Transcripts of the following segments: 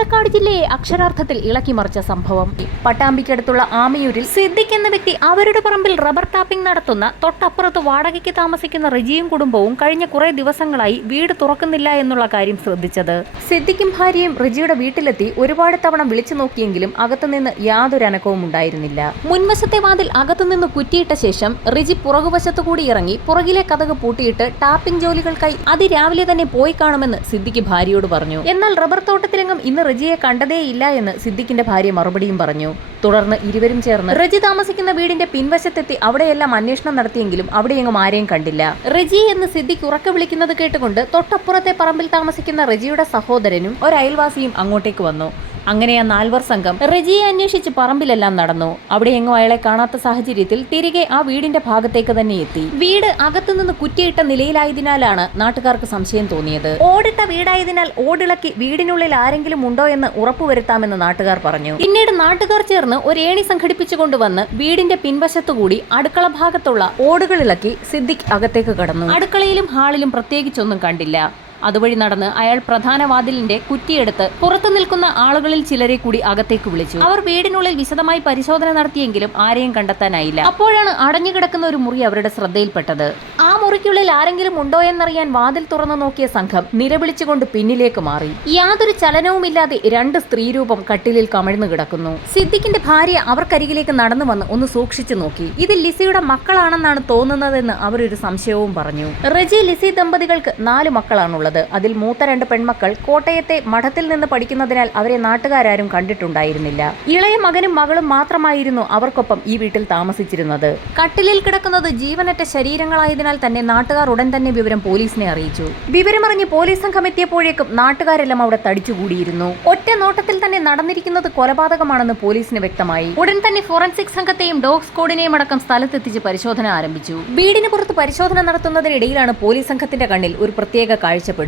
പാലക്കാട് ജില്ലയെ അക്ഷരാർത്ഥത്തിൽ ഇളക്കിമറിച്ച സംഭവം. പട്ടാമ്പിക്കടുത്തുള്ള ആമയൂരിൽ സിദ്ദിഖ് എന്ന വ്യക്തി അവരുടെ പറമ്പിൽ റബ്ബർ ടാപ്പിംഗ് നടത്തുന്ന തൊട്ടപ്പുറത്ത് വാടകയ്ക്ക് താമസിക്കുന്ന റജിയും കുടുംബവും കഴിഞ്ഞ കുറെ ദിവസങ്ങളായി വീട് തുറക്കുന്നില്ല എന്നുള്ള കാര്യം ശ്രദ്ധിച്ചത്. സിദ്ദിഖും ഭാര്യയും റജിയുടെ വീട്ടിലെത്തി ഒരുപാട് തവണ വിളിച്ചു നോക്കിയെങ്കിലും അകത്തുനിന്ന് യാതൊരു അനക്കവും ഉണ്ടായിരുന്നില്ല. മുൻവശത്തെ വാതിൽ അകത്തുനിന്ന് കുറ്റിയിട്ട ശേഷം റജി പുറകുവശത്തുകൂടി ഇറങ്ങി പുറകിലെ കതക് പൂട്ടിയിട്ട് ടാപ്പിംഗ് ജോലികൾക്കായി അതിരാവിലെ തന്നെ പോയി കാണുമെന്ന് സിദ്ദിഖ് ഭാര്യയോട് പറഞ്ഞു. എന്നാൽ റബ്ബർ തോട്ടത്തിലെങ്ങും ഇന്ന് റജിയെ കണ്ടതേയില്ല എന്ന് സിദ്ദിഖിന്റെ ഭാര്യ മറുപടിയും പറഞ്ഞു. തുടർന്ന് ഇരുവരും ചേർന്ന് റജി താമസിക്കുന്ന വീടിന്റെ പിൻവശത്തെത്തി അവിടെയെല്ലാം അന്വേഷണം നടത്തിയെങ്കിലും അവിടെയെങ്ങും ആരെയും കണ്ടില്ല. റജി എന്ന് സിദ്ദിഖ് ഉറക്കെ വിളിക്കുന്നത് കേട്ടുകൊണ്ട് തൊട്ടപ്പുറത്തെ പറമ്പിൽ താമസിക്കുന്ന റജിയുടെ സഹോദരനും ഒരു അയൽവാസിയും അങ്ങോട്ടേക്ക് വന്നു. അങ്ങനെ ആ നാൽവർ സംഘം റജിയെ അന്വേഷിച്ച് പറമ്പിലെല്ലാം നടന്നു. അവിടെയെങ്ങും അയാളെ കാണാത്ത സാഹചര്യത്തിൽ തിരികെ ആ വീടിന്റെ ഭാഗത്തേക്ക് തന്നെ എത്തി. വീട് അകത്തുനിന്ന് കുറ്റിയിട്ട നിലയിലായതിനാലാണ് നാട്ടുകാർക്ക് സംശയം തോന്നിയത്. ഓടിട്ട വീടായതിനാൽ ഓടിളക്കി വീടിനുള്ളിൽ ആരെങ്കിലും ഉണ്ടോ എന്ന് ഉറപ്പുവരുത്താമെന്ന് നാട്ടുകാർ പറഞ്ഞു. പിന്നീട് നാട്ടുകാർ ചേർന്ന് ഒരു ഏണി സംഘടിപ്പിച്ചുകൊണ്ടുവന്ന് വീടിന്റെ പിൻവശത്തുകൂടി അടുക്കള ഭാഗത്തുള്ള ഓടുകളിളക്കി സിദ്ദിഖ് അകത്തേക്ക് കടന്നു. അടുക്കളയിലും ഹാളിലും പ്രത്യേകിച്ചൊന്നും കണ്ടില്ല. അതുവഴി നടന്ന് അയാൾ പ്രധാന വാതിലിന്റെ കുറ്റിയെടുത്ത് പുറത്തു നിൽക്കുന്ന ആളുകളിൽ ചിലരെ കൂടി അകത്തേക്ക് വിളിച്ചു. അവർ വീടിനുള്ളിൽ വിശദമായി പരിശോധന നടത്തിയെങ്കിലും ആരെയും കണ്ടെത്താനായില്ല. അപ്പോഴാണ് അടഞ്ഞുകിടക്കുന്ന ഒരു മുറി അവരുടെ ശ്രദ്ധയിൽപ്പെട്ടത്. ആ മുറിക്കുള്ളിൽ ആരെങ്കിലും ഉണ്ടോ എന്നറിയാൻ വാതിൽ തുറന്നു നോക്കിയ സംഘം നിലവിളിച്ചുകൊണ്ട് പിന്നിലേക്ക് മാറി. യാതൊരു ചലനവുമില്ലാതെ രണ്ട് സ്ത്രീരൂപം കട്ടിലിൽ കമിഴ്ന്നു കിടക്കുന്നു. സിദ്ദിഖിന്റെ ഭാര്യ അവർക്കരികിലേക്ക് നടന്നു വന്ന് ഒന്ന് സൂക്ഷിച്ചു നോക്കി. ഇത് ലിസിയുടെ മക്കളാണെന്നാണ് തോന്നുന്നതെന്ന് അവരൊരു സംശയവും പറഞ്ഞു. റജി ലിസി ദമ്പതികൾക്ക് 4 മക്കളാണുള്ളത്. അതിൽ മൂത്ത 2 പെൺമക്കൾ കോട്ടയത്തെ മഠത്തിൽ നിന്ന് പഠിക്കുന്നതിനാൽ അവരെ നാട്ടുകാരും കണ്ടിട്ടുണ്ടായിരുന്നില്ല. ഇളയ മകനും മകളും മാത്രമായിരുന്നു അവർക്കൊപ്പം ഈ വീട്ടിൽ താമസിച്ചിരുന്നത്. കട്ടിലിൽ കിടക്കുന്നത് ജീവനറ്റ ശരീരങ്ങളായതിനാൽ തന്നെ നാട്ടുകാർ ഉടൻ തന്നെ വിവരം പോലീസിനെ അറിയിച്ചു. വിവരമറിഞ്ഞ് പോലീസ് സംഘം എത്തിയപ്പോഴേക്കും നാട്ടുകാരെല്ലാം അവിടെ തടിച്ചുകൂടിയിരുന്നു. ഒറ്റ നോട്ടത്തിൽ തന്നെ നടന്നിരിക്കുന്നത് കൊലപാതകമാണെന്ന് പോലീസിന് വ്യക്തമായി. ഉടൻ തന്നെ ഫോറൻസിക് സംഘത്തെയും ഡോഗ് സ്ക്വാഡിനെയും അടക്കം സ്ഥലത്തെത്തിച്ച് പരിശോധന ആരംഭിച്ചു. വീടിന് പുറത്ത് പരിശോധന നടത്തുന്നതിനിടയിലാണ് പോലീസ് സംഘത്തിന്റെ കണ്ണിൽ ഒരു പ്രത്യേക കാഴ്ച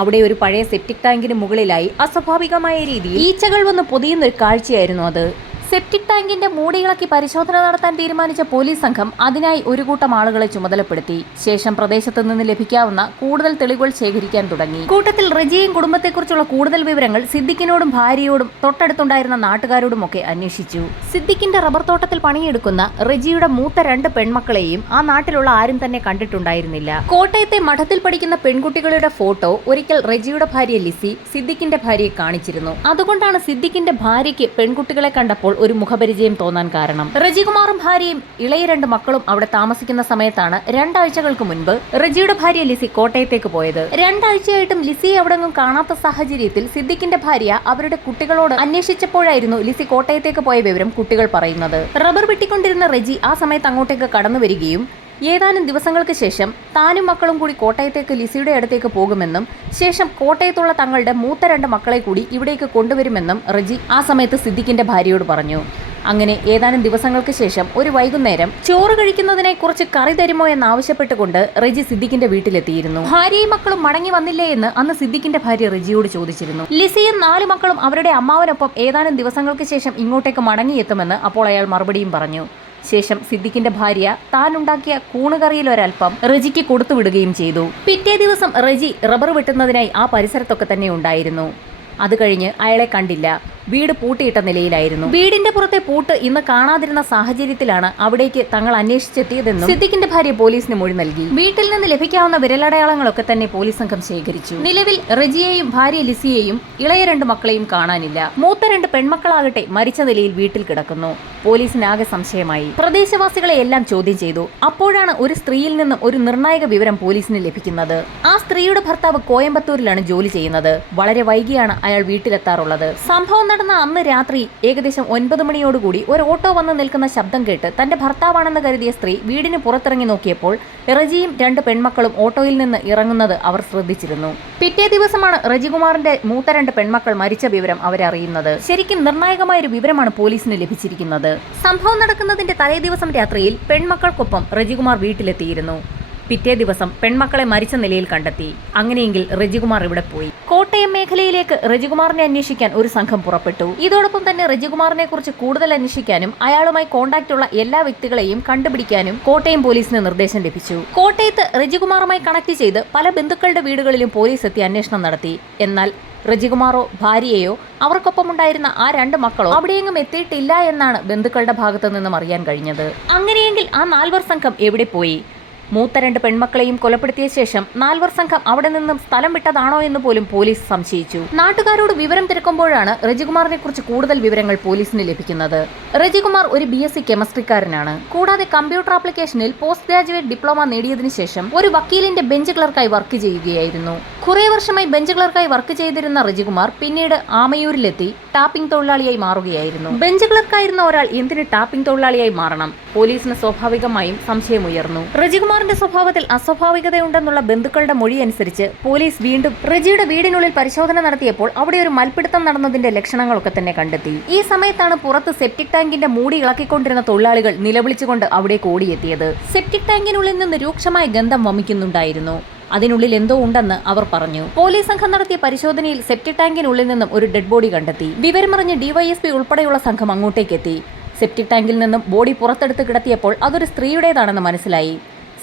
അവിടെ ഒരു പഴയ സെപ്റ്റിക് ടാങ്കിന് മുകളിലായി അസ്വാഭാവികമായ രീതിയിൽ ഈച്ചകൾ വന്ന് പൊതിയുന്നൊരു കാഴ്ചയായിരുന്നു അത്. സെപ്റ്റിക് ടാങ്കിന്റെ മൂടിയിളക്കി പരിശോധന നടത്താൻ തീരുമാനിച്ച പോലീസ് സംഘം അതിനായി ഒരു കൂട്ടം ആളുകളെ ചുമതലപ്പെടുത്തി. ശേഷം പ്രദേശത്ത് നിന്ന് ലഭിക്കാവുന്ന കൂടുതൽ തെളിവുകൾ ശേഖരിക്കാൻ തുടങ്ങി. കൂട്ടത്തിൽ റജിയും കുടുംബത്തെക്കുറിച്ചുള്ള കൂടുതൽ വിവരങ്ങൾ സിദ്ദിഖിനോടും ഭാര്യയോടും തൊട്ടടുത്തുണ്ടായിരുന്ന നാട്ടുകാരോടുമൊക്കെ അന്വേഷിച്ചു. സിദ്ദിഖിന്റെ റബ്ബർ തോട്ടത്തിൽ പണിയെടുക്കുന്ന റജിയുടെ മൂത്ത 2 പെൺമക്കളെയും ആ നാട്ടിലുള്ള ആരും തന്നെ കണ്ടിട്ടുണ്ടായിരുന്നില്ല. കോട്ടയത്തെ മഠത്തിൽ പഠിക്കുന്ന പെൺകുട്ടികളുടെ ഫോട്ടോ ഒരിക്കൽ റജിയുടെ ഭാര്യ ലിസി സിദ്ദിഖിന്റെ ഭാര്യയെ കാണിച്ചിരുന്നു. അതുകൊണ്ടാണ് സിദ്ദിഖിന്റെ ഭാര്യയ്ക്ക് പെൺകുട്ടികളെ കണ്ടപ്പോൾ ഒരു മുഖപരിചയം തോന്നാൻ കാരണം. റജികുമാറും ഭാര്യയും ഇളയ 2 മക്കളും അവിടെ താമസിക്കുന്ന സമയത്താണ് 2 ആഴ്ചകൾക്ക് മുൻപ് റജിയുടെ ഭാര്യ ലിസി കോട്ടയത്തേക്ക് പോയത്. 2 ആഴ്ചയായിട്ടും ലിസിയെ അവിടെങ്ങും കാണാത്ത സാഹചര്യത്തിൽ സിദ്ദിഖിന്റെ ഭാര്യ അവരുടെ കുട്ടികളോട് അന്വേഷിച്ചപ്പോഴായിരുന്നു ലിസി കോട്ടയത്തേക്ക് പോയ വിവരം കുട്ടികൾ പറയുന്നത്. റബ്ബർ വെട്ടിക്കൊണ്ടിരുന്ന റജി ആ സമയത്ത് അങ്ങോട്ടേക്ക് കടന്നു വരികയും ഏതാനും ദിവസങ്ങൾക്ക് ശേഷം താനും മക്കളും കൂടി കോട്ടയത്തേക്ക് ലിസിയുടെ അടുത്തേക്ക് പോകുമെന്നും ശേഷം കോട്ടയത്തുള്ള തങ്ങളുടെ മൂത്ത 2 മക്കളെ കൂടി ഇവിടേക്ക് കൊണ്ടുവരുമെന്നും റജി ആ സമയത്ത് സിദ്ദിഖിന്റെ ഭാര്യയോട് പറഞ്ഞു. അങ്ങനെ ഏതാനും ദിവസങ്ങൾക്ക് ശേഷം ഒരു വൈകുന്നേരം ചോറ് കഴിക്കുന്നതിനെ കുറച്ച് കറി തരുമോ എന്നാവശ്യപ്പെട്ടുകൊണ്ട് റജി സിദ്ദിഖിന്റെ വീട്ടിലെത്തിയിരുന്നു. ഭാര്യയും മക്കളും മടങ്ങി വന്നില്ലേ എന്ന് അന്ന് സിദ്ദിഖിന്റെ ഭാര്യ റജിയോട് ചോദിച്ചിരുന്നു. ലിസിയും 4 മക്കളും അവരുടെ അമ്മാവനൊപ്പം ഏതാനും ദിവസങ്ങൾക്ക് ശേഷം ഇങ്ങോട്ടേക്ക് മടങ്ങിയെത്തുമെന്ന് അപ്പോൾ അയാൾ മറുപടിയും പറഞ്ഞു. ശേഷം സിദ്ദിഖിന്റെ ഭാര്യ താൻ ഉണ്ടാക്കിയ കൂണുകറിയിൽ ഒരൽപ്പം റജിക്ക് കൊടുത്തുവിടുകയും ചെയ്തു. പിറ്റേ ദിവസം റജി റബ്ബർ വെട്ടുന്നതിനായി ആ പരിസരത്തൊക്കെ തന്നെ ഉണ്ടായിരുന്നു. അത് കഴിഞ്ഞ് അയാളെ കണ്ടില്ല. വീട് പൂട്ടിയിട്ട നിലയിലായിരുന്നു. വീടിന്റെ പുറത്തെ പൂട്ട് ഇന്ന് കാണാതിരുന്ന സാഹചര്യത്തിലാണ് അവിടേക്ക് തങ്ങൾ അന്വേഷിച്ചെത്തിയതെന്നും സിദ്ദിഖിന്റെ ഭാര്യ പോലീസിന് മൊഴി നൽകി. വീട്ടിൽ നിന്ന് ലഭിക്കാവുന്ന വിരലടയാളങ്ങളൊക്കെ തന്നെ പോലീസ് സംഘം ശേഖരിച്ചു. നിലവിൽ റജിയെയും ഭാര്യ ലിസിയെയും ഇളയ 2 മക്കളെയും കാണാനില്ല. മൂത്ത 2 പെൺമക്കളാകട്ടെ മരിച്ച നിലയിൽ വീട്ടിൽ കിടക്കുന്നു. പോലീസിനാകെ സംശയമായി. പ്രദേശവാസികളെ എല്ലാം ചോദ്യം ചെയ്തു. അപ്പോഴാണ് ഒരു സ്ത്രീയിൽ നിന്നും ഒരു നിർണായക വിവരം പോലീസിന് ലഭിക്കുന്നത്. ആ സ്ത്രീയുടെ ഭർത്താവ് കോയമ്പത്തൂരിലാണ് ജോലി ചെയ്യുന്നത്. വളരെ വൈകിയാണ് അയാൾ വീട്ടിലെത്താറുള്ളത്. സംഭവം നടന്ന അന്ന് രാത്രി ഏകദേശം 9 മണിയോടുകൂടി ഒരു ഓട്ടോ വന്ന് നിൽക്കുന്ന ശബ്ദം കേട്ട് തന്റെ ഭർത്താവാണെന്ന് കരുതിയ സ്ത്രീ വീടിന് പുറത്തിറങ്ങി നോക്കിയപ്പോൾ റജിയും 2 പെൺമക്കളും ഓട്ടോയിൽ നിന്ന് ഇറങ്ങുന്നത് അവർ ശ്രദ്ധിച്ചിരുന്നു. പിറ്റേ ദിവസമാണ് റജികുമാറിന്റെ മൂത്ത 2 പെൺമക്കൾ മരിച്ച വിവരം അവരറിയുന്നത്. ശരിക്കും നിർണായകമായ ഒരു വിവരമാണ് പോലീസിന് ലഭിച്ചിരിക്കുന്നത്. സംഭവം നടക്കുന്നതിന്റെ തലേ ദിവസം രാത്രിയിൽ പെൺമക്കൾക്കൊപ്പം റജികുമാർ വീട്ടിലെത്തിയിരുന്നു. പിറ്റേ ദിവസം പെൺമക്കളെ മരിച്ച നിലയിൽ കണ്ടെത്തി. അങ്ങനെയെങ്കിൽ റജികുമാർ ഇവിടെ പോയി. കോട്ടയം മേഖലയിലേക്ക് റജികുമാറിനെ അന്വേഷിക്കാൻ ഒരു സംഘം പുറപ്പെട്ടു. ഇതോടൊപ്പം തന്നെ റജികുമാറിനെ കുറിച്ച് കൂടുതൽ അന്വേഷിക്കാനും അയാളുമായി കോണ്ടാക്ട് ഉള്ള എല്ലാ വ്യക്തികളെയും കണ്ടുപിടിക്കാനും കോട്ടയം പോലീസിന് നിർദ്ദേശം ലഭിച്ചു. കോട്ടയത്ത് റജികുമാറുമായി കണക്ട് ചെയ്ത് പല ബന്ധുക്കളുടെ വീടുകളിലും പോലീസ് എത്തി അന്വേഷണം നടത്തി. എന്നാൽ റജികുമാറോ ഭാര്യയെയോ അവർക്കൊപ്പമുണ്ടായിരുന്ന ആ 2 മക്കളോ അവിടെയെങ്ങും എത്തിയിട്ടില്ല എന്നാണ് ബന്ധുക്കളുടെ ഭാഗത്തു നിന്നും അറിയാൻ കഴിഞ്ഞത്. അങ്ങനെയെങ്കിൽ ആ 4 സംഘം എവിടെ പോയി? മൂത്ത 2 പെൺമക്കളെയും കൊലപ്പെടുത്തിയ ശേഷം 4 സംഘം അവിടെ നിന്നും സ്ഥലം വിട്ടതാണോ എന്ന് പോലും പോലീസ് സംശയിച്ചു. നാട്ടുകാരോട് വിവരം തിരക്കുമ്പോഴാണ് റജികുമാറിനെ കുറിച്ച് കൂടുതൽ വിവരങ്ങൾ പോലീസിന് ലഭിക്കുന്നത്. റജികുമാർ ഒരു BSc കെമിസ്ട്രിക്കാരനാണ്. കൂടാതെ കമ്പ്യൂട്ടർ ആപ്ലിക്കേഷനിൽ പോസ്റ്റ് ഗ്രാജുവേറ്റ് ഡിപ്ലോമ നേടിയതിനു ശേഷം ഒരു വക്കീലിന്റെ ബെഞ്ച് ക്ലർക്കായി വർക്ക് ചെയ്യുകയായിരുന്നു. കുറേ വർഷമായി ബെഞ്ച് ക്ലർക്കായി വർക്ക് ചെയ്തിരുന്ന റജികുമാർ പിന്നീട് ആമയൂരിലെത്തി ടാപ്പിംഗ് തൊഴിലാളിയായി മാറുകയായിരുന്നു. ബെഞ്ച് ക്ലർക്കായിരുന്ന ഒരാൾ എന്തിന് ടാപ്പിംഗ് തൊഴിലാളിയായി മാറണം? പോലീസിന് സ്വാഭാവികമായും സംശയമുയർന്നു. റജികുമാറിന്റെ സ്വഭാവത്തിൽ അസ്വാഭാവികതയുണ്ടെന്നുള്ള ബന്ധുക്കളുടെ മൊഴി അനുസരിച്ച് പോലീസ് വീണ്ടും റജിയുടെ വീടിനുള്ളിൽ പരിശോധന നടത്തിയപ്പോൾ അവിടെ ഒരു മൽപ്പിടുത്തം നടന്നതിന്റെ ലക്ഷണങ്ങളൊക്കെ തന്നെ കണ്ടെത്തി. ഈ സമയത്താണ് പുറത്ത് സെപ്റ്റിക് ടാങ്കിന്റെ മൂടി ഇളക്കിക്കൊണ്ടിരുന്ന തൊഴിലാളികൾ നിലവിളിച്ചുകൊണ്ട് അവിടേക്ക് ഓടിയെത്തിയത്. സെപ്റ്റിക് ടാങ്കിനുള്ളിൽ നിന്ന് രൂക്ഷമായ ഗന്ധം വമിക്കുന്നുണ്ടായിരുന്നു. അതിനുള്ളിൽ എന്തോ ഉണ്ടെന്ന് അവർ പറഞ്ഞു. പോലീസ് സംഘം നടത്തിയ പരിശോധനയിൽ സെപ്റ്റിക് ടാങ്കിനുള്ളിൽ നിന്നും ഒരു ഡെഡ് ബോഡി കണ്ടെത്തി. വിവരമറിഞ്ഞ് DYSP ഉൾപ്പെടെയുള്ള സംഘം അങ്ങോട്ടേക്കെത്തി. സെപ്റ്റിക് ടാങ്കിൽ നിന്നും ബോഡി പുറത്തെടുത്ത് കിടത്തിയപ്പോൾ അതൊരു സ്ത്രീയുടേതാണെന്ന് മനസ്സിലായി.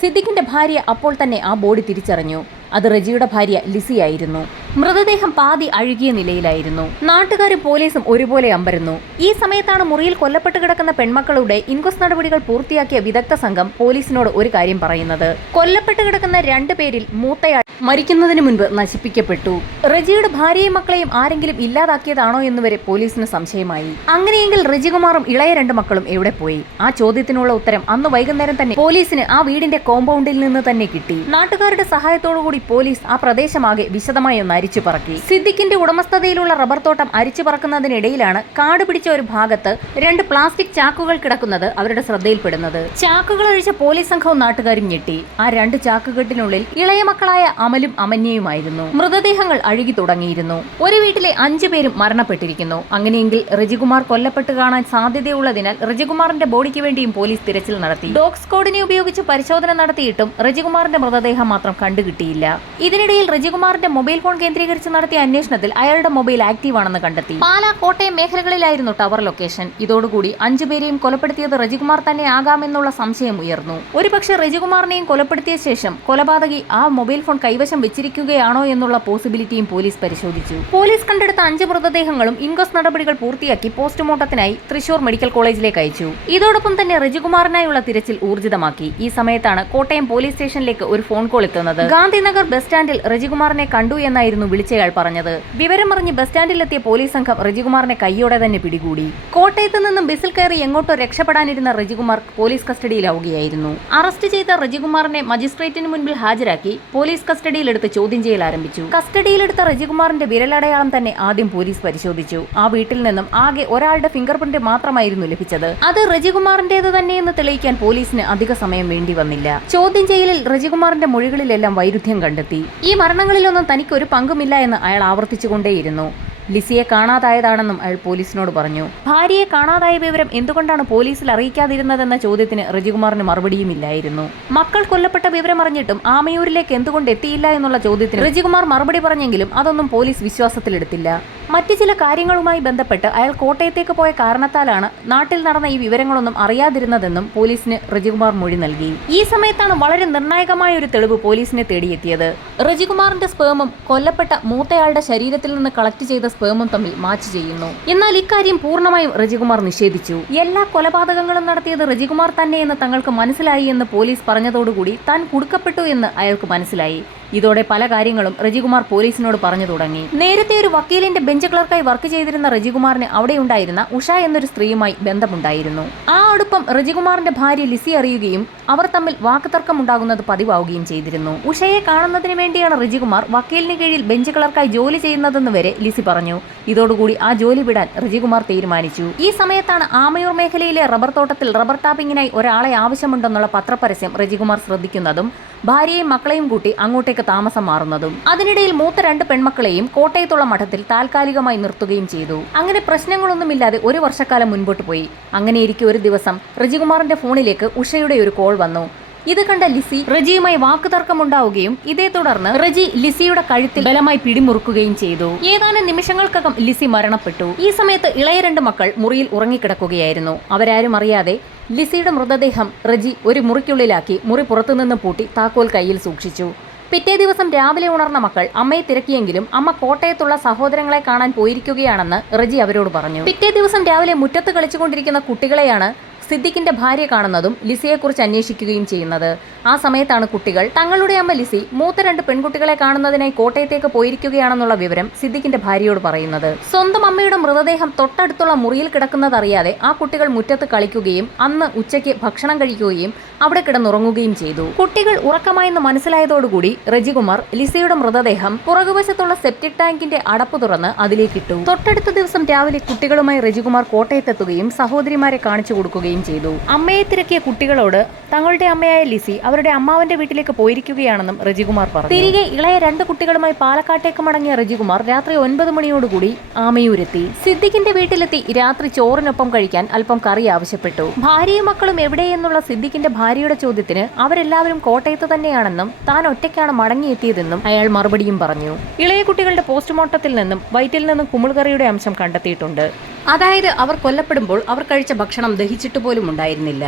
സിദ്ദിഖിന്റെ ഭാര്യ അപ്പോൾ തന്നെ ആ ബോഡി തിരിച്ചറിഞ്ഞു. അത് റജിയുടെ ഭാര്യ ലിസിയായിരുന്നു. മൃതദേഹം പാതി അഴുകിയ നിലയിലായിരുന്നു. നാട്ടുകാരും പോലീസും ഒരുപോലെ അമ്പരന്നു. ഈ സമയത്താണ് മുറിയിൽ കൊല്ലപ്പെട്ട് കിടക്കുന്ന പെൺമക്കളുടെ ഇൻക്വസ്റ്റ് നടപടികൾ പൂർത്തിയാക്കിയ വിദഗ്ധ സംഘം പോലീസിനോട് ഒരു കാര്യം പറയുന്നത്. കൊല്ലപ്പെട്ട് കിടക്കുന്ന 2 പേരിൽ മൂത്തയാൾ മരിക്കുന്നതിന് മുൻപ് നശിപ്പിക്കപ്പെട്ടു. റജിയുടെ ഭാര്യയും മക്കളെയും ആരെങ്കിലും ഇല്ലാതാക്കിയതാണോ എന്നുവരെ പോലീസിന് സംശയമായി. അങ്ങനെയെങ്കിൽ റജികുമാറും ഇളയ 2 മക്കളും എവിടെ പോയി? ആ ചോദ്യത്തിനുള്ള ഉത്തരം അന്ന് വൈകുന്നേരം തന്നെ പോലീസിന് ആ വീടിന്റെ കോമ്പൗണ്ടിൽ നിന്ന് തന്നെ കിട്ടി. നാട്ടുകാരുടെ സഹായത്തോടുകൂടി പോലീസ് ആ പ്രദേശമാകെ വിശദമായി ഒന്ന് അരിച്ചു പറക്കി. സിദ്ദിഖിന്റെ ഉടമസ്ഥതയിലുള്ള റബ്ബർ തോട്ടം അരിച്ചു പറക്കുന്നതിനിടയിലാണ് കാട് പിടിച്ച ഒരു ഭാഗത്ത് 2 പ്ലാസ്റ്റിക് ചാക്കുകൾ കിടക്കുന്നത് അവരുടെ ശ്രദ്ധയിൽപ്പെടുന്നത്. ചാക്കുകൾ അഴിച്ച പോലീസ് സംഘവും നാട്ടുകാരും ഞെട്ടി. ആ 2 ചാക്കുകെട്ടിനുള്ളിൽ ഇളയ മക്കളായ അമലും അമന്യയുമായിരുന്നു. മൃതദേഹങ്ങൾ അഴുകി തുടങ്ങിയിരുന്നു. ഒരു വീട്ടിലെ 5 പേരും മരണപ്പെട്ടിരിക്കുന്നു. അങ്ങനെയെങ്കിൽ റജികുമാർ കൊല്ലപ്പെട്ട് കാണാൻ സാധ്യതയുള്ളതിനാൽ റജികുമാറിന്റെ ബോഡിക്ക് വേണ്ടിയും പോലീസ് തിരച്ചിൽ നടത്തി. ഡോഗ് സ്ക്വാഡിനെ ഉപയോഗിച്ച് പരിശോധന നടത്തിയിട്ടും റജികുമാറിന്റെ മൃതദേഹം മാത്രം കണ്ടുകിട്ടിയില്ല. ഇതിനിടയിൽ റജികുമാറിന്റെ മൊബൈൽ ഫോൺ കേന്ദ്രീകരിച്ച് നടത്തിയ അന്വേഷണത്തിൽ അയാളുടെ മൊബൈൽ ആക്റ്റീവ് ആണെന്ന് കണ്ടെത്തി. പാലാ, കോട്ടയം മേഖലകളിലായിരുന്നു ടവർ ലൊക്കേഷൻ. ഇതോടുകൂടി 5 പേരെയും കൊലപ്പെടുത്തിയത് റജികുമാർ തന്നെ ആകാമെന്നുള്ള സംശയം ഉയർന്നു. ഒരുപക്ഷെ റജികുമാറിനെയും കൊലപ്പെടുത്തിയ ശേഷം കൊലപാതകി ആ മൊബൈൽ ഫോൺ കൈവശം വെച്ചിരിക്കുകയാണോ എന്നുള്ള പോസിബിലിറ്റിയും പോലീസ് പരിശോധിച്ചു. പോലീസ് കണ്ടെടുത്ത 5 മൃതദേഹങ്ങളും ഇൻക്വസ്റ്റ് നടപടികൾ പൂർത്തിയാക്കി പോസ്റ്റ്മോർട്ടത്തിനായി തൃശൂർ മെഡിക്കൽ കോളേജിലേക്ക് അയച്ചു. ഇതോടൊപ്പം തന്നെ റജികുമാറിനായുള്ള തിരച്ചിൽ ഊർജിതമാക്കി. ഈ സമയത്താണ് കോട്ടയം പോലീസ് സ്റ്റേഷനിലേക്ക് ഒരു ഫോൺ കോൾ എത്തുന്നത്. ഗാന്ധിനഗർ ബസ് സ്റ്റാൻഡിൽ റജികുമാറിനെ കണ്ടു എന്നായിരുന്നു വിളിച്ചയാൾ പറഞ്ഞത്. വിവരമറിഞ്ഞ് ബസ് സ്റ്റാൻഡിലെത്തിയ പോലീസ് സംഘം റജികുമാറിനെ കൈയോടെ തന്നെ പിടികൂടി. കോട്ടയത്ത് നിന്നും ബസ്സിൽ കയറി എങ്ങോട്ടോ രക്ഷപ്പെടാനിരുന്ന റജികുമാർ പോലീസ് കസ്റ്റഡിയിലാവുകയായിരുന്നു. അറസ്റ്റ് ചെയ്ത റജികുമാറിനെ മജിസ്ട്രേറ്റിന് മുൻപിൽ ഹാജരാക്കി പോലീസ് കസ്റ്റഡിയിലെടുത്ത് ചോദ്യം ചെയ്യൽ ആരംഭിച്ചു. കസ്റ്റഡിയിലെടുത്ത റജികുമാറിന്റെ വിരലടയാളം തന്നെ ആദ്യം പോലീസ് പരിശോധിച്ചു. ആ വീട്ടിൽ നിന്നും ആകെ ഒരാളുടെ ഫിംഗർ പ്രിന്റ് മാത്രമായിരുന്നു ലഭിച്ചത്. അത് റജികുമാറിന്റേത് തന്നെയെന്ന് തെളിയിക്കാൻ പോലീസിന് അധിക സമയം വേണ്ടി വന്നില്ല. ചോദ്യം ചെയ്യലിൽ റജികുമാറിന്റെ മൊഴികളിലെല്ലാം വൈരുദ്ധ്യം കണ്ടെത്തി. ഈ മരണങ്ങളിലൊന്നും തനിക്ക് ഒരു പങ്കുമില്ല എന്ന് അയാൾ ആവർത്തിച്ചുകൊണ്ടേയിരുന്നു. ലിസിയെ കാണാതായതാണെന്നും അയാൾ പോലീസിനോട് പറഞ്ഞു. ഭാര്യയെ കാണാതായ വിവരം എന്തുകൊണ്ടാണ് പോലീസിൽ അറിയിക്കാതിരുന്നതെന്ന ചോദ്യത്തിന് റജികുമാറിന് മറുപടിയുമില്ലായിരുന്നു. മക്കൾ കൊല്ലപ്പെട്ട വിവരം അറിഞ്ഞിട്ടും ആമയൂരിലേക്ക് എന്തുകൊണ്ട് എത്തിയില്ല എന്നുള്ള ചോദ്യത്തിന് റജികുമാർ മറുപടി പറഞ്ഞെങ്കിലും അതൊന്നും പോലീസ് വിശ്വാസത്തിലെടുത്തില്ല. മറ്റു ചില കാര്യങ്ങളുമായി ബന്ധപ്പെട്ട് അയാൾ കോട്ടയത്തേക്ക് പോയ കാരണത്താലാണ് നാട്ടിൽ നടന്ന ഈ വിവരങ്ങളൊന്നും അറിയാതിരുന്നതെന്നും പോലീസിന് റജികുമാർ മൊഴി നൽകി. ഈ സമയത്താണ് വളരെ നിർണായകമായ ഒരു തെളിവ് പോലീസിനെ തേടിയെത്തിയത്. റജികുമാറിന്റെ സ്പേമും കൊല്ലപ്പെട്ട മൂത്തയാളുടെ ശരീരത്തിൽ നിന്ന് കളക്ട് ചെയ്ത സ്പേമും തമ്മിൽ മാച്ച് ചെയ്യുന്നു. എന്നാൽ ഇക്കാര്യം പൂർണ്ണമായും റജികുമാർ നിഷേധിച്ചു. എല്ലാ കൊലപാതകങ്ങളും നടത്തിയത് റജികുമാർ തന്നെയെന്ന് തങ്ങൾക്ക് മനസ്സിലായി എന്ന് പോലീസ് പറഞ്ഞതോടുകൂടി താൻ കുടുക്കപ്പെട്ടു എന്ന് അയാൾക്ക് മനസ്സിലായി. ഇതോടെ പല കാര്യങ്ങളും റജികുമാർ പോലീസിനോട് പറഞ്ഞു തുടങ്ങി. നേരത്തെ ഒരു വക്കീലിന്റെ ബെഞ്ച് ക്ലർക്കായി വർക്ക് ചെയ്തിരുന്ന റജികുമാറിന് അവിടെയുണ്ടായിരുന്ന ഉഷ എന്നൊരു സ്ത്രീയുമായി ബന്ധമുണ്ടായിരുന്നു. ആ അടുപ്പം റജികുമാറിന്റെ ഭാര്യ ലിസി അറിയുകയും അവർ തമ്മിൽ വാക്കുതർക്കമുണ്ടാകുന്നത് പതിവാവുകയും ചെയ്തിരുന്നു. ഉഷയെ കാണുന്നതിന് വേണ്ടിയാണ് റജികുമാർ വക്കീലിന് കീഴിൽ ബെഞ്ച് ക്ലർക്കായി ജോലി ചെയ്യുന്നതെന്ന് വരെ ലിസി പറഞ്ഞു. ഇതോടുകൂടി ആ ജോലി വിടാൻ റജികുമാർ തീരുമാനിച്ചു. ഈ സമയത്താണ് ആമയൂർ മേഖലയിലെ റബ്ബർ തോട്ടത്തിൽ റബ്ബർ ടാപ്പിങ്ങിനായി ഒരാളെ ആവശ്യമുണ്ടെന്നുള്ള പത്രപരസ്യം റജികുമാർ ശ്രദ്ധിക്കുന്നതും ഭാര്യയും മക്കളെയും കൂട്ടി അങ്ങോട്ടേക്ക് താമസം മാറുന്നതും. അതിനിടയിൽ മൂത്ത 2 പെൺമക്കളെയും കോട്ടയത്തുള്ള മഠത്തിൽ താൽക്കാലികമായി നിർത്തുകയും ചെയ്തു. അങ്ങനെ പ്രശ്നങ്ങളൊന്നുമില്ലാതെ 1 വർഷക്കാലം മുൻപോട്ട് പോയി. അങ്ങനെയിരിക്കെ ഒരു ദിവസം റജികുമാറിന്റെ ഫോണിലേക്ക് ഉഷയുടെ ഒരു കോൾ വന്നു. ഇത് കണ്ട ലിസി റജിയുമായി വാക്കുതർക്കമുണ്ടാവുകയും ഇതേ തുടർന്ന് റജി ലിസിയുടെ കഴുത്തിൽ ബലമായി പിടിമുറുക്കുകയും ചെയ്തു. ഏതാനും നിമിഷങ്ങൾക്കകം ലിസി മരണപ്പെട്ടു. ഈ സമയത്ത് ഇളയ 2 മക്കൾ മുറിയിൽ ഉറങ്ങിക്കിടക്കുകയായിരുന്നു. അവരാരും അറിയാതെ ലിസിയുടെ മൃതദേഹം റജി ഒരു മുറിക്കുള്ളിലാക്കി മുറി പുറത്തുനിന്ന് പൂട്ടി താക്കോൽ കയ്യിൽ സൂക്ഷിച്ചു. പിറ്റേ ദിവസം രാവിലെ ഉണർന്ന മക്കൾ അമ്മയെ തിരക്കിയെങ്കിലും അമ്മ കോട്ടയത്തുള്ള സഹോദരങ്ങളെ കാണാൻ പോയിരിക്കുകയാണെന്ന് റെജി അവരോട് പറഞ്ഞു. പിറ്റേ ദിവസം രാവിലെ മുറ്റത്ത് കളിച്ചുകൊണ്ടിരിക്കുന്ന കുട്ടികളെയാണ് സിദ്ദിഖിന്റെ ഭാര്യ കാണുന്നതും ലിസിയെക്കുറിച്ച് അന്വേഷിക്കുകയും ചെയ്യുന്നത്. ആ സമയത്താണ് കുട്ടികൾ തങ്ങളുടെ അമ്മ ലിസി മൂത്ത 2 പെൺകുട്ടികളെ കാണുന്നതിനായി കോട്ടയത്തേക്ക് പോയിരിക്കുകയാണെന്നുള്ള വിവരം സിദ്ദിഖിന്റെ ഭാര്യയോട് പറയുന്നത്. സ്വന്തം അമ്മയുടെ മൃതദേഹം തൊട്ടടുത്തുള്ള മുറിയിൽ കിടക്കുന്നതറിയാതെ ആ കുട്ടികൾ മുറ്റത്ത് കളിക്കുകയും അന്ന് ഉച്ചയ്ക്ക് ഭക്ഷണം കഴിക്കുകയും അവിടെ കിടന്നുറങ്ങുകയും ചെയ്തു. കുട്ടികൾ ഉറക്കമായെന്ന് മനസ്സിലായതോടുകൂടി റജികുമാർ ലിസിയുടെ മൃതദേഹം പുറകുവശത്തുള്ള സെപ്റ്റിക് ടാങ്കിന്റെ അടപ്പ് തുറന്ന് അതിലേക്കിട്ടു. തൊട്ടടുത്ത ദിവസം രാവിലെ കുട്ടികളുമായി റജികുമാർ കോട്ടയത്തെത്തുകയും സഹോദരിമാരെ കാണിച്ചു കൊടുക്കുകയും ചെയ്തു. അമ്മയെ തിരക്കിയ കുട്ടികളോട് തങ്ങളുടെ അമ്മയായ ലിസി അവരുടെ അമ്മാവന്റെ വീട്ടിലേക്ക് പോയിരിക്കുകയാണെന്നും റജികുമാർ പറഞ്ഞു. തിരികെ ഇളയ 2 കുട്ടികളുമായി പാലക്കാട്ടേക്ക് മടങ്ങിയ റജികുമാർ രാത്രി 9 മണിയോടുകൂടി ആമയൂരെത്തി. സിദ്ദിഖിന്റെ വീട്ടിലെത്തി രാത്രി ചോറിനൊപ്പം കഴിക്കാൻ അല്പം കറി ആവശ്യപ്പെട്ടു. ഭാര്യയും മക്കളും എവിടെയെന്നുള്ള സിദ്ദിഖിന്റെ ഭാര്യയുടെ ചോദ്യത്തിന് അവരെല്ലാവരും കോട്ടയത്ത് തന്നെയാണെന്നും താൻ ഒറ്റയ്ക്കാണ് മടങ്ങിയെത്തിയതെന്നും അയാൾ മറുപടിയും പറഞ്ഞു. ഇളയ കുട്ടികളുടെ പോസ്റ്റ്മോർട്ടത്തിൽ നിന്നും വയറ്റിൽ നിന്നും കുമിൾകറിയുടെ അംശം കണ്ടെത്തിയിട്ടുണ്ട്. അതായത് അവർ കൊല്ലപ്പെടുമ്പോൾ അവർ കഴിച്ച ഭക്ഷണം ദഹിച്ചിട്ട് പോലും ഉണ്ടായിരുന്നില്ല.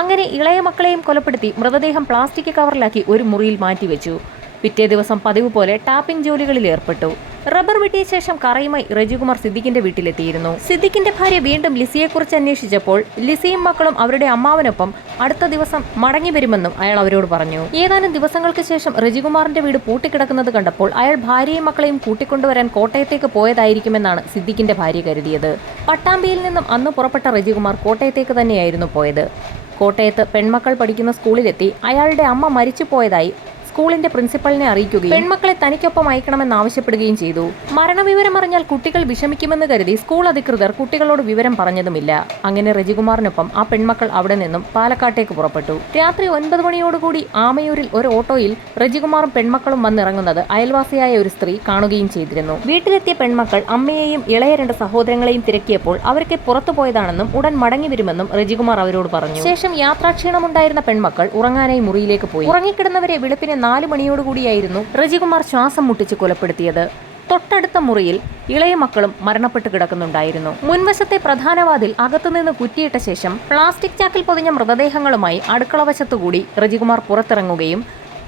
അങ്ങനെ ഇളയ മക്കളെയും കൊലപ്പെടുത്തി മൃതദേഹം പ്ലാസ്റ്റിക് കവറിലാക്കി ഒരു മുറിയിൽ മാറ്റിവെച്ചു. പിറ്റേ ദിവസം പതിവ് പോലെ ടാപ്പിംഗ് ജോലികളിൽ ഏർപ്പെട്ടു. റബ്ബർ വെട്ടിയ ശേഷം കറയുമായി റജികുമാർ സിദ്ദിഖിന്റെ വീട്ടിലെത്തിയിരുന്നു. സിദ്ദിഖിന്റെ ഭാര്യ വീണ്ടും ലിസിയെക്കുറിച്ച് അന്വേഷിച്ചപ്പോൾ ലിസിയും മക്കളും അവരുടെ അമ്മാവനൊപ്പം അടുത്ത ദിവസം മടങ്ങി വരുമെന്നും അയാൾ അവരോട് പറഞ്ഞു. ഏതാനും ദിവസങ്ങൾക്ക് ശേഷം റജികുമാറിന്റെ വീട് പൂട്ടിക്കിടക്കുന്നത് കണ്ടപ്പോൾ അയാൾ ഭാര്യയും മക്കളെയും കൂട്ടിക്കൊണ്ടുവരാൻ കോട്ടയത്തേക്ക് പോയതായിരിക്കുമെന്നാണ് സിദ്ദിഖിന്റെ ഭാര്യ കരുതിയത്. പട്ടാമ്പിയിൽ നിന്നും അന്ന് പുറപ്പെട്ട റജികുമാർ കോട്ടയത്തേക്ക് തന്നെയായിരുന്നു പോയത്. കോട്ടയത്ത് പെൺമക്കൾ പഠിക്കുന്ന സ്കൂളിലെത്തി അയാളുടെ അമ്മ മരിച്ചു പോയതായി സ്കൂളിന്റെ പ്രിൻസിപ്പലിനെ അറിയിക്കുകയും പെൺമക്കളെ തനിക്കൊപ്പം അയക്കണമെന്ന് ആവശ്യപ്പെടുകയും ചെയ്തു. മരണവിവരം അറിഞ്ഞാൽ കുട്ടികൾ വിഷമിക്കുമെന്ന് കരുതി സ്കൂൾ അധികൃതർ കുട്ടികളോട് വിവരം പറഞ്ഞതുമില്ല. അങ്ങനെ റജികുമാറിനൊപ്പം ആ പെൺമക്കൾ അവിടെ നിന്നും പാലക്കാട്ടേക്ക് പുറപ്പെട്ടു. രാത്രി 9 മണിയോടുകൂടി ആമയൂരിൽ ഒരു ഓട്ടോയിൽ റജികുമാറും പെൺമക്കളും വന്നിറങ്ങുന്നത് അയൽവാസിയായ ഒരു സ്ത്രീ കാണുകയും ചെയ്തിരുന്നു. വീട്ടിലെത്തിയ പെൺമക്കൾ അമ്മയെയും ഇളയ 2 സഹോദരങ്ങളെയും തിരക്കിയപ്പോൾ അവർക്ക് പുറത്തു പോയതാണെന്നും ഉടൻ മടങ്ങി വരുമെന്നും റജികുമാർ അവരോട് പറഞ്ഞു. ശേഷം യാത്രാക്ഷീണമുണ്ടായിരുന്ന പെൺമക്കൾ ഉറങ്ങാനായി മുറിയിലേക്ക് പോയി. ഉറങ്ങിക്കിടന്നവരെ വെളുപ്പിന് 4 മണിയോടുകൂടിയായിരുന്നു റജികുമാർ ശ്വാസം മുട്ടിച്ച് കൊലപ്പെടുത്തിയത്. തൊട്ടടുത്ത മുറിയിൽ ഇളയ മക്കളും മരണപ്പെട്ട് കിടക്കുന്നുണ്ടായിരുന്നു. മുൻവശത്തെ പ്രധാന വാതിൽ അകത്തുനിന്ന് കുറ്റിയിട്ട ശേഷം പ്ലാസ്റ്റിക് ചാക്കിൽ പൊതിഞ്ഞ മൃതദേഹങ്ങളുമായി അടുക്കളവശത്തുകൂടി റജികുമാർ പുറത്തിറങ്ങുകയും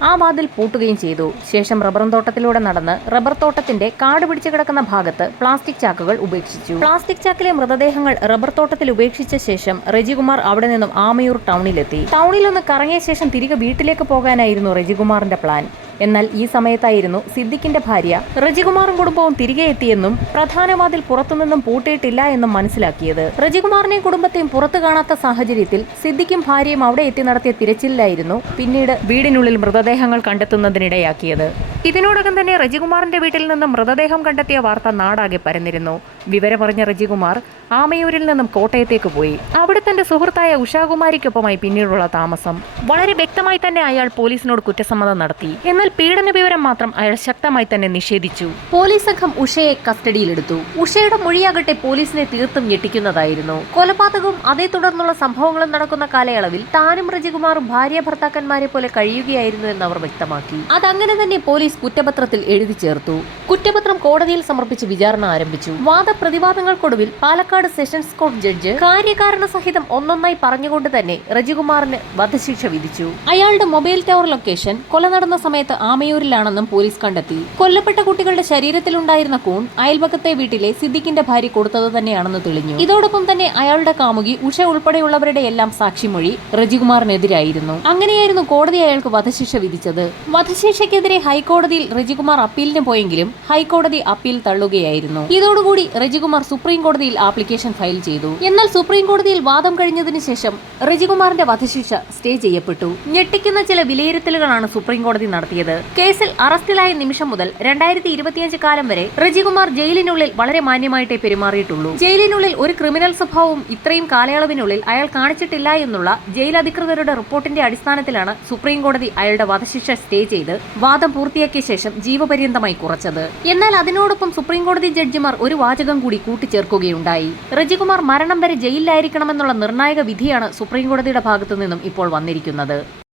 ആ വാതിൽ പൂട്ടുകയും ചെയ്തു. ശേഷം റബ്ബർ തോട്ടത്തിലൂടെ നടന്ന് റബ്ബർ തോട്ടത്തിന്റെ കാട് പിടിച്ചു കിടക്കുന്ന ഭാഗത്ത് പ്ലാസ്റ്റിക് ചാക്കുകൾ ഉപേക്ഷിച്ചു. പ്ലാസ്റ്റിക് ചാക്കിലെ മൃതദേഹങ്ങൾ റബ്ബർ തോട്ടത്തിൽ ഉപേക്ഷിച്ച ശേഷം റജികുമാർ അവിടെ നിന്നും ആമയൂർ ടൗണിലെത്തി. ടൗണിലൊന്ന് കറങ്ങിയ ശേഷം തിരികെ വീട്ടിലേക്ക് പോകാനായിരുന്നു റജികുമാറിന്റെ പ്ലാൻ. എന്നാൽ ഈ സമയത്തായിരുന്നു സിദ്ദിഖിന്റെ ഭാര്യ റജികുമാറും കുടുംബവും തിരികെ എത്തിയെന്നും പ്രധാന വാതിൽ പുറത്തുനിന്നും പൂട്ടിയിട്ടില്ല എന്നും മനസ്സിലാക്കിയത്. റജികുമാറിനെയും കുടുംബത്തെയും പുറത്തു കാണാത്ത സാഹചര്യത്തിൽ സിദ്ദിഖും ഭാര്യയും അവിടെ എത്തി നടത്തിയ തിരച്ചിലായിരുന്നു പിന്നീട് വീടിനുള്ളിൽ മൃതദേഹങ്ങൾ കണ്ടെത്തുന്നതിനിടയാക്കിയത്. ഇതിനോടകം തന്നെ റജികുമാറിന്റെ വീട്ടിൽ നിന്നും മൃതദേഹം കണ്ടെത്തിയ വാർത്ത നാടാകെ പരന്നിരുന്നു. വിവരമറിഞ്ഞ റജികുമാർ ആമയൂരിൽ നിന്നും കോട്ടയത്തേക്ക് പോയി. അവിടെ തന്റെ സുഹൃത്തായ ഉഷാകുമാരിക്കൊപ്പമായി പിന്നീടുള്ള താമസം. വളരെ വ്യക്തമായി തന്നെ അയാൾ പോലീസിനോട് കുറ്റസമ്മതം നടത്തി. എന്നാൽ പീഡന വിവരം മാത്രം അയാൾ ശക്തമായി തന്നെ നിഷേധിച്ചു. പോലീസ് സംഘം ഉഷയെ കസ്റ്റഡിയിലെടുത്തു. ഉഷയുടെ മൊഴിയാകട്ടെ പോലീസിനെ തീർത്തും ഞെട്ടിക്കുന്നതായിരുന്നു. കൊലപാതകവും അതേ തുടർന്നുള്ള സംഭവങ്ങളും നടക്കുന്ന കാലയളവിൽ താനും റജികുമാറും ഭാര്യ ഭർത്താക്കന്മാരെ പോലെ കഴിയുകയായിരുന്നു എന്ന് അവർ വ്യക്തമാക്കി. അതങ്ങനെ തന്നെ പോലീസ് കുറ്റപത്രത്തിൽ എഴുതി ചേർത്തു. കുറ്റപത്രം കോടതിയിൽ സമർപ്പിച്ച് വിചാരണ ആരംഭിച്ചു. വാദപ്രതിവാദങ്ങൾക്കൊടുവിൽ പാലക്കാട് സെഷൻസ് കോടതി ജഡ്ജ് കാര്യകാരണ സഹിതം ഒന്നൊന്നായി പറഞ്ഞുകൊണ്ട് തന്നെ റജികുമാറിന് വധശിക്ഷ വിധിച്ചു. അയാളുടെ മൊബൈൽ ടവർ ലൊക്കേഷൻ കൊല നടന്ന സമയത്ത് ആമയൂരിലാണെന്നും പോലീസ് കണ്ടെത്തി. കൊല്ലപ്പെട്ട കുട്ടികളുടെ ശരീരത്തിലുണ്ടായിരുന്ന കൂൺ അയൽപക്കത്തെ വീട്ടിലെ സിദ്ദിഖിന്റെ ഭാര്യ കൊടുത്തത് തന്നെയാണെന്ന് തെളിഞ്ഞു. ഇതോടൊപ്പം തന്നെ അയാളുടെ കാമുകി ഉഷ ഉൾപ്പെടെയുള്ളവരുടെ എല്ലാം സാക്ഷിമൊഴി റജികുമാറിനെതിരായിരുന്നു. അങ്ങനെയായിരുന്നു കോടതി അയാൾക്ക് വധശിക്ഷ വിധിച്ചത്. വധശിക്ഷയ്ക്കെതിരെ ഹൈക്കോടതിയിൽ റജികുമാർ അപ്പീലിന് പോയെങ്കിലും ഹൈക്കോടതി അപ്പീൽ തള്ളുകയായിരുന്നു. ഇതോടുകൂടി റജികുമാർ സുപ്രീം കോടതിയിൽ ആപ്ലിക്കേഷൻ ഫയൽ ചെയ്തു. എന്നാൽ സുപ്രീം കോടതിയിൽ വാദം കഴിഞ്ഞതിന് ശേഷം റജികുമാറിന്റെ വധശിക്ഷ സ്റ്റേ ചെയ്യപ്പെട്ടു. ഞെട്ടിക്കുന്ന ചില വിലയിരുത്തലുകളാണ് സുപ്രീം കോടതി നടത്തിയത്. കേസിൽ അറസ്റ്റിലായ നിമിഷം മുതൽ 2025 കാലം വരെ റജികുമാർ ജയിലിനുള്ളിൽ വളരെ മാന്യമായിട്ടേ പെരുമാറിയിട്ടുള്ളൂ. ജയിലിനുള്ളിൽ ഒരു ക്രിമിനൽ സ്വഭാവവും ഇത്രയും കാലയളവിനുള്ളിൽ അയാൾ കാണിച്ചിട്ടില്ല എന്നുള്ള ജയിൽ അധികൃതരുടെ റിപ്പോർട്ടിന്റെ അടിസ്ഥാനത്തിലാണ് സുപ്രീം കോടതി അയാളുടെ വധശിക്ഷ സ്റ്റേ ചെയ്ത് വാദം പൂർത്തിയാക്കിയ ശേഷം ജീവപര്യന്തമായി കുറച്ചത്. എന്നാൽ അതിനോടൊപ്പം സുപ്രീം കോടതി ജഡ്ജിമാർ ഒരു വാചകം കൂടി കൂട്ടിച്ചേർക്കുകയുണ്ടായി. റജികുമാർ മരണം വരെ ജയിലിലായിരിക്കണമെന്നുള്ള നിർണായക വിധിയാണ് സുപ്രീം കോടതിയുടെ ഭാഗത്തു നിന്നും ഇപ്പോൾ വന്നിരിക്കുന്നത്.